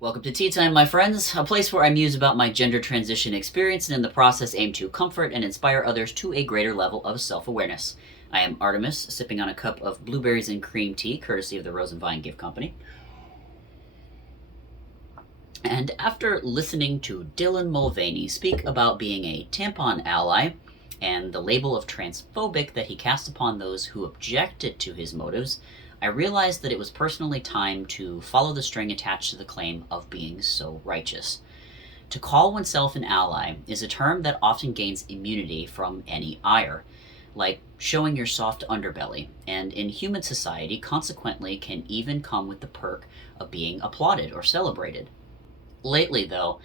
Welcome to Tea Time, my friends, a place where I muse about my gender transition experience and in the process aim to comfort and inspire others to a greater level of self-awareness. I am Artemis, sipping on a cup of blueberries and cream tea, courtesy of the Rose and Vine Gift Company. And after listening to Dylan Mulvaney speak about being a tampon ally and the label of transphobic that he cast upon those who objected to his motives, I realized that it was personally time to follow the string attached to the claim of being so righteous. To call oneself an ally is a term that often gains immunity from any ire, like showing your soft underbelly, and in human society consequently can even come with the perk of being applauded or celebrated. Lately, though,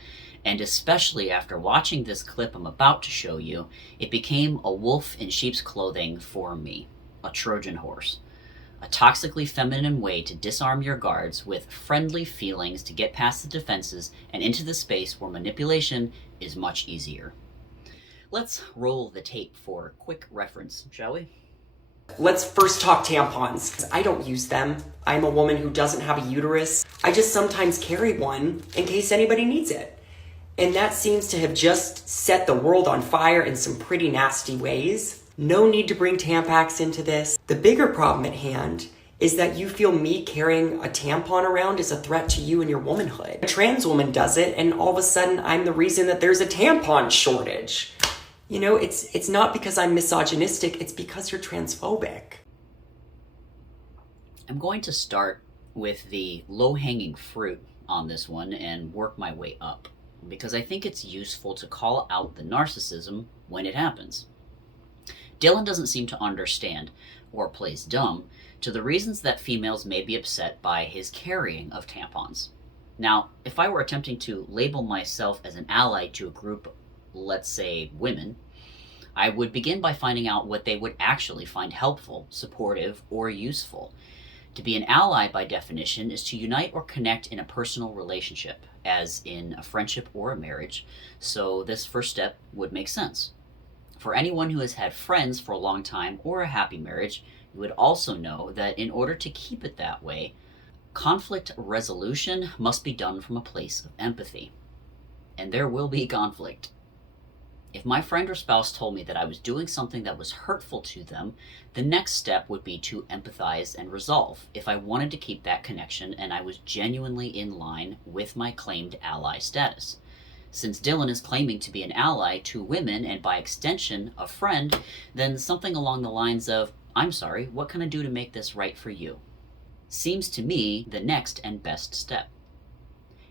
and especially after watching this clip I'm about to show you, it became a wolf in sheep's clothing for me, a Trojan horse. A toxically feminine way to disarm your guards with friendly feelings to get past the defenses and into the space where manipulation is much easier. Let's roll the tape for quick reference, shall we? Let's first talk tampons. I don't use them. I'm a woman who doesn't have a uterus. I just sometimes carry one in case anybody needs it. And that seems to have just set the world on fire in some pretty nasty ways. No need to bring Tampax into this. The bigger problem at hand is that you feel me carrying a tampon around is a threat to you and your womanhood. A trans woman does it, and all of a sudden I'm the reason that there's a tampon shortage. You know, it's not because I'm misogynistic, it's because you're transphobic. I'm going to start with the low-hanging fruit on this one and work my way up, because I think it's useful to call out the narcissism when it happens. Dylan doesn't seem to understand, or plays dumb, to the reasons that females may be upset by his carrying of tampons. Now, if I were attempting to label myself as an ally to a group, let's say women, I would begin by finding out what they would actually find helpful, supportive, or useful. To be an ally, by definition, is to unite or connect in a personal relationship, as in a friendship or a marriage, so this first step would make sense. For anyone who has had friends for a long time or a happy marriage, you would also know that in order to keep it that way, conflict resolution must be done from a place of empathy. And there will be conflict. If my friend or spouse told me that I was doing something that was hurtful to them, the next step would be to empathize and resolve if I wanted to keep that connection and I was genuinely in line with my claimed ally status. Since Dylan is claiming to be an ally to women and by extension a friend, then something along the lines of, "I'm sorry, what can I do to make this right for you?" seems to me the next and best step.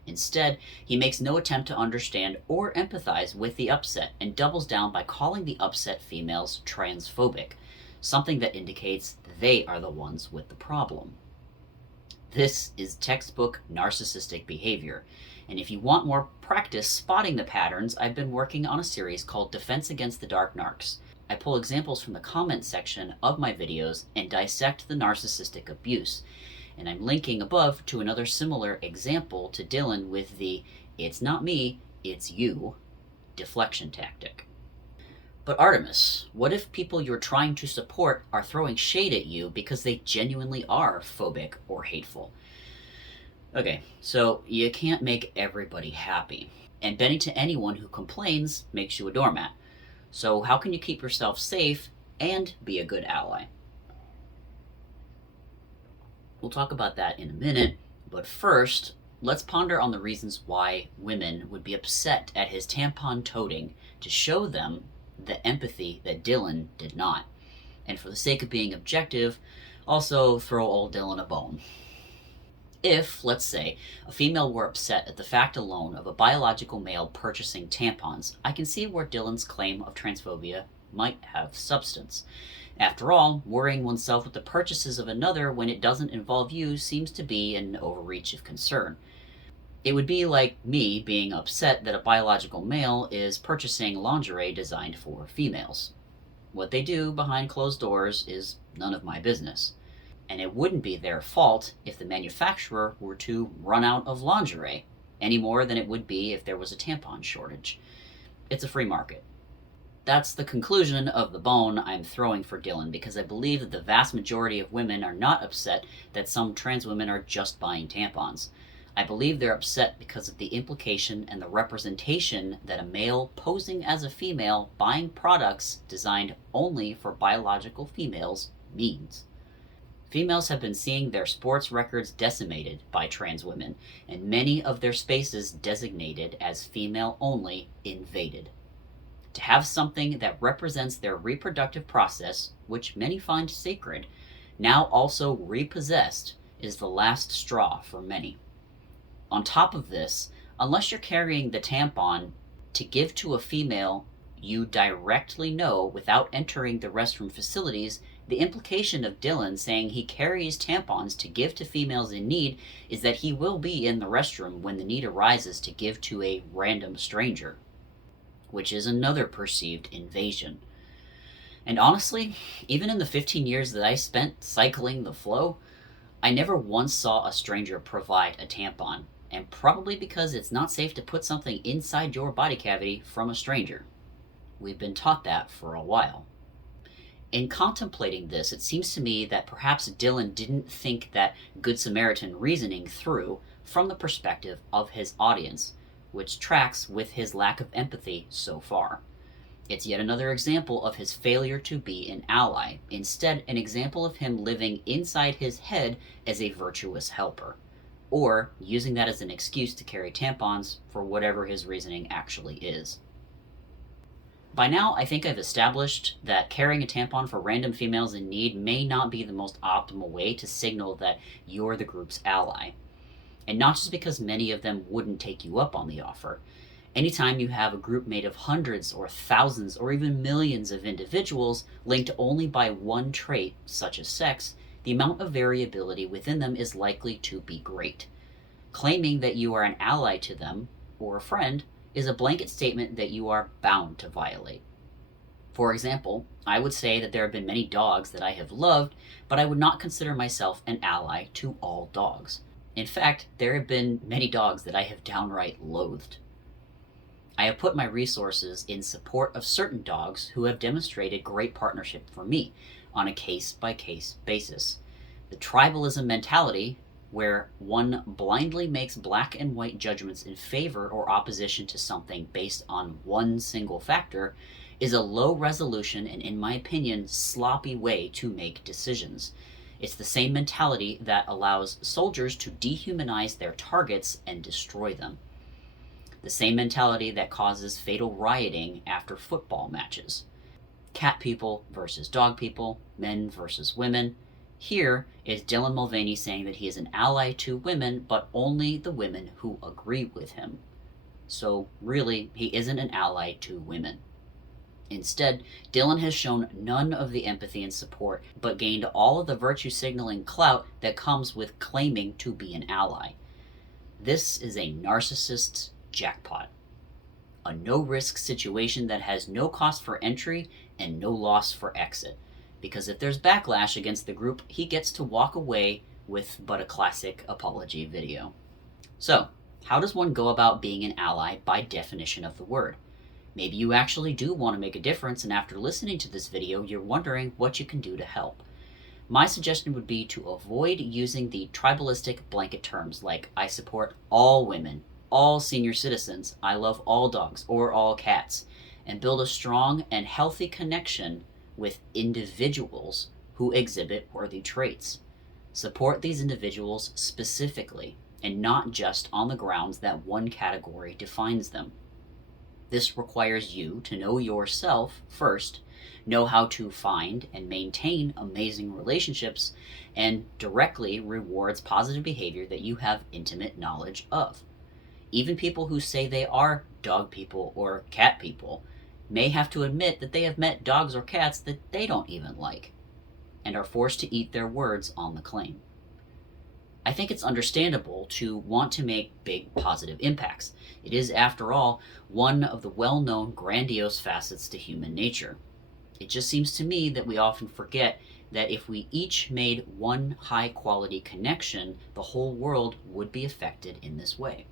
Instead, he makes no attempt to understand or empathize with the upset and doubles down by calling the upset females transphobic, something that indicates they are the ones with the problem. This is textbook narcissistic behavior, and if you want more practice spotting the patterns, I've been working on a series called Defense Against the Dark Narcs. I pull examples from the comment section of my videos and dissect the narcissistic abuse, and I'm linking above to another similar example to Dylan with the "it's not me, it's you" deflection tactic. But Artemis, what if people you're trying to support are throwing shade at you because they genuinely are phobic or hateful? Okay, so you can't make everybody happy, and bending to anyone who complains makes you a doormat. So how can you keep yourself safe and be a good ally? We'll talk about that in a minute, but first, let's ponder on the reasons why women would be upset at his tampon toting to show them the empathy that Dylan did not. And for the sake of being objective, also throw old Dylan a bone. If, let's say, a female were upset at the fact alone of a biological male purchasing tampons, I can see where Dylan's claim of transphobia might have substance. After all, worrying oneself with the purchases of another when it doesn't involve you seems to be an overreach of concern. It would be like me being upset that a biological male is purchasing lingerie designed for females. What they do behind closed doors is none of my business. And it wouldn't be their fault if the manufacturer were to run out of lingerie, any more than it would be if there was a tampon shortage. It's a free market. That's the conclusion of the bone I'm throwing for Dylan, because I believe that the vast majority of women are not upset that some trans women are just buying tampons. I believe they're upset because of the implication and the representation that a male posing as a female buying products designed only for biological females means. Females have been seeing their sports records decimated by trans women, and many of their spaces designated as female only invaded. To have something that represents their reproductive process, which many find sacred, now also repossessed, is the last straw for many. On top of this, unless you're carrying the tampon to give to a female you directly know without entering the restroom facilities, the implication of Dylan saying he carries tampons to give to females in need is that he will be in the restroom when the need arises to give to a random stranger, which is another perceived invasion. And honestly, even in the 15 years that I spent cycling the flow, I never once saw a stranger provide a tampon, and probably because it's not safe to put something inside your body cavity from a stranger. We've been taught that for a while. In contemplating this, it seems to me that perhaps Dylan didn't think that Good Samaritan reasoning through from the perspective of his audience, which tracks with his lack of empathy so far. It's yet another example of his failure to be an ally, instead an example of him living inside his head as a virtuous helper, or using that as an excuse to carry tampons for whatever his reasoning actually is. By now, I think I've established that carrying a tampon for random females in need may not be the most optimal way to signal that you're the group's ally. And not just because many of them wouldn't take you up on the offer. Anytime you have a group made of hundreds or thousands or even millions of individuals linked only by one trait, such as sex, the amount of variability within them is likely to be great. Claiming that you are an ally to them, or a friend, is a blanket statement that you are bound to violate. For example, I would say that there have been many dogs that I have loved, but I would not consider myself an ally to all dogs. In fact, there have been many dogs that I have downright loathed. I have put my resources in support of certain dogs who have demonstrated great partnership for me on a case-by-case basis. The tribalism mentality, where one blindly makes black and white judgments in favor or opposition to something based on one single factor, is a low resolution and, in my opinion, sloppy way to make decisions. It's the same mentality that allows soldiers to dehumanize their targets and destroy them. The same mentality that causes fatal rioting after football matches. Cat people versus dog people, men versus women. Here is Dylan Mulvaney saying that he is an ally to women, but only the women who agree with him. So really, he isn't an ally to women. Instead, Dylan has shown none of the empathy and support, but gained all of the virtue signaling clout that comes with claiming to be an ally. This is a narcissist's jackpot. A no-risk situation that has no cost for entry and no loss for exit. Because if there's backlash against the group, he gets to walk away with but a classic apology video. So, how does one go about being an ally by definition of the word? Maybe you actually do want to make a difference, and after listening to this video, you're wondering what you can do to help. My suggestion would be to avoid using the tribalistic blanket terms like I support all women, all senior citizens, I love all dogs or all cats, and build a strong and healthy connection with individuals who exhibit worthy traits. Support these individuals specifically, and not just on the grounds that one category defines them. This requires you to know yourself first, know how to find and maintain amazing relationships, and directly rewards positive behavior that you have intimate knowledge of. Even people who say they are dog people or cat people may have to admit that they have met dogs or cats that they don't even like, and are forced to eat their words on the claim. I think it's understandable to want to make big positive impacts. It is, after all, one of the well-known grandiose facets to human nature. It just seems to me that we often forget that if we each made one high-quality connection, the whole world would be affected in this way.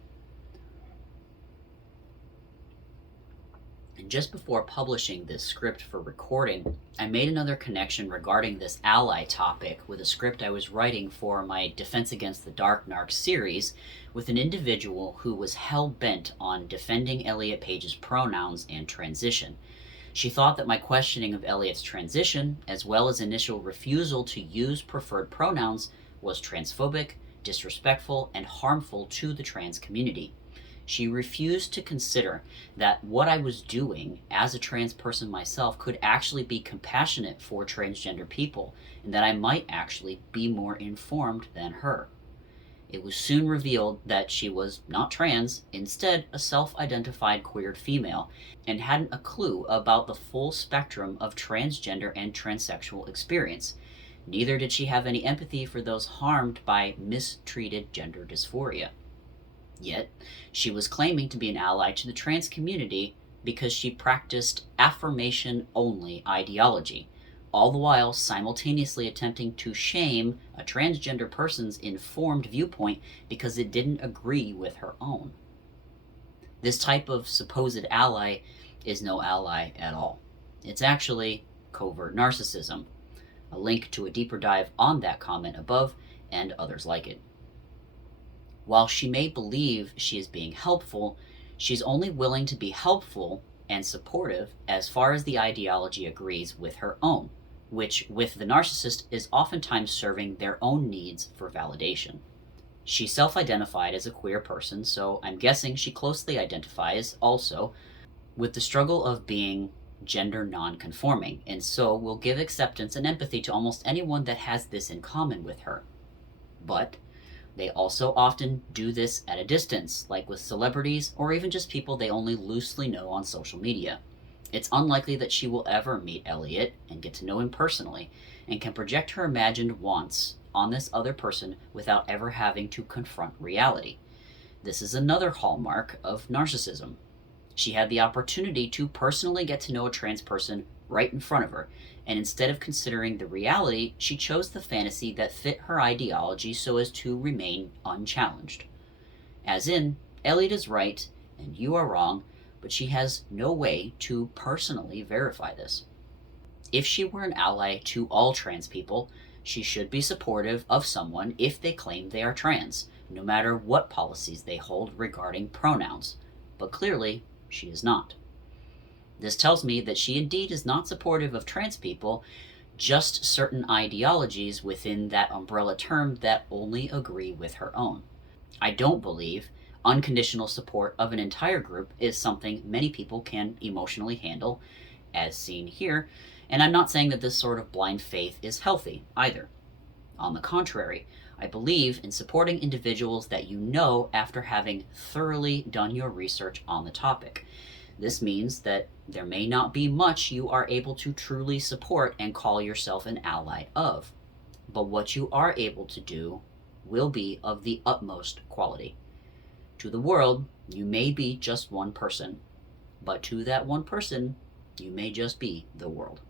And just before publishing this script for recording, I made another connection regarding this ally topic with a script I was writing for my Defense Against the Dark Narc series with an individual who was hell-bent on defending Elliot Page's pronouns and transition. She thought that my questioning of Elliot's transition, as well as initial refusal to use preferred pronouns, was transphobic, disrespectful, and harmful to the trans community. She refused to consider that what I was doing as a trans person myself could actually be compassionate for transgender people, and that I might actually be more informed than her. It was soon revealed that she was not trans, instead a self-identified queer female, and hadn't a clue about the full spectrum of transgender and transsexual experience. Neither did she have any empathy for those harmed by mistreated gender dysphoria. Yet, she was claiming to be an ally to the trans community because she practiced affirmation-only ideology, all the while simultaneously attempting to shame a transgender person's informed viewpoint because it didn't agree with her own. This type of supposed ally is no ally at all. It's actually covert narcissism. A link to a deeper dive on that comment above, and others like it. While she may believe she is being helpful, she's only willing to be helpful and supportive as far as the ideology agrees with her own, which with the narcissist is oftentimes serving their own needs for validation. She self-identified as a queer person, so I'm guessing she closely identifies also with the struggle of being gender non-conforming, and so will give acceptance and empathy to almost anyone that has this in common with her. But they also often do this at a distance, like with celebrities or even just people they only loosely know on social media. It's unlikely that she will ever meet Elliot and get to know him personally, and can project her imagined wants on this other person without ever having to confront reality. This is another hallmark of narcissism. She had the opportunity to personally get to know a trans person right in front of her, and instead of considering the reality, she chose the fantasy that fit her ideology so as to remain unchallenged. As in, Elliot is right and you are wrong, but she has no way to personally verify this. If she were an ally to all trans people, she should be supportive of someone if they claim they are trans, no matter what policies they hold regarding pronouns. But clearly, she is not. This tells me that she indeed is not supportive of trans people, just certain ideologies within that umbrella term that only agree with her own. I don't believe unconditional support of an entire group is something many people can emotionally handle, as seen here, and I'm not saying that this sort of blind faith is healthy either. On the contrary, I believe in supporting individuals that you know after having thoroughly done your research on the topic. This means that there may not be much you are able to truly support and call yourself an ally of, but what you are able to do will be of the utmost quality. To the world, you may be just one person, but to that one person, you may just be the world.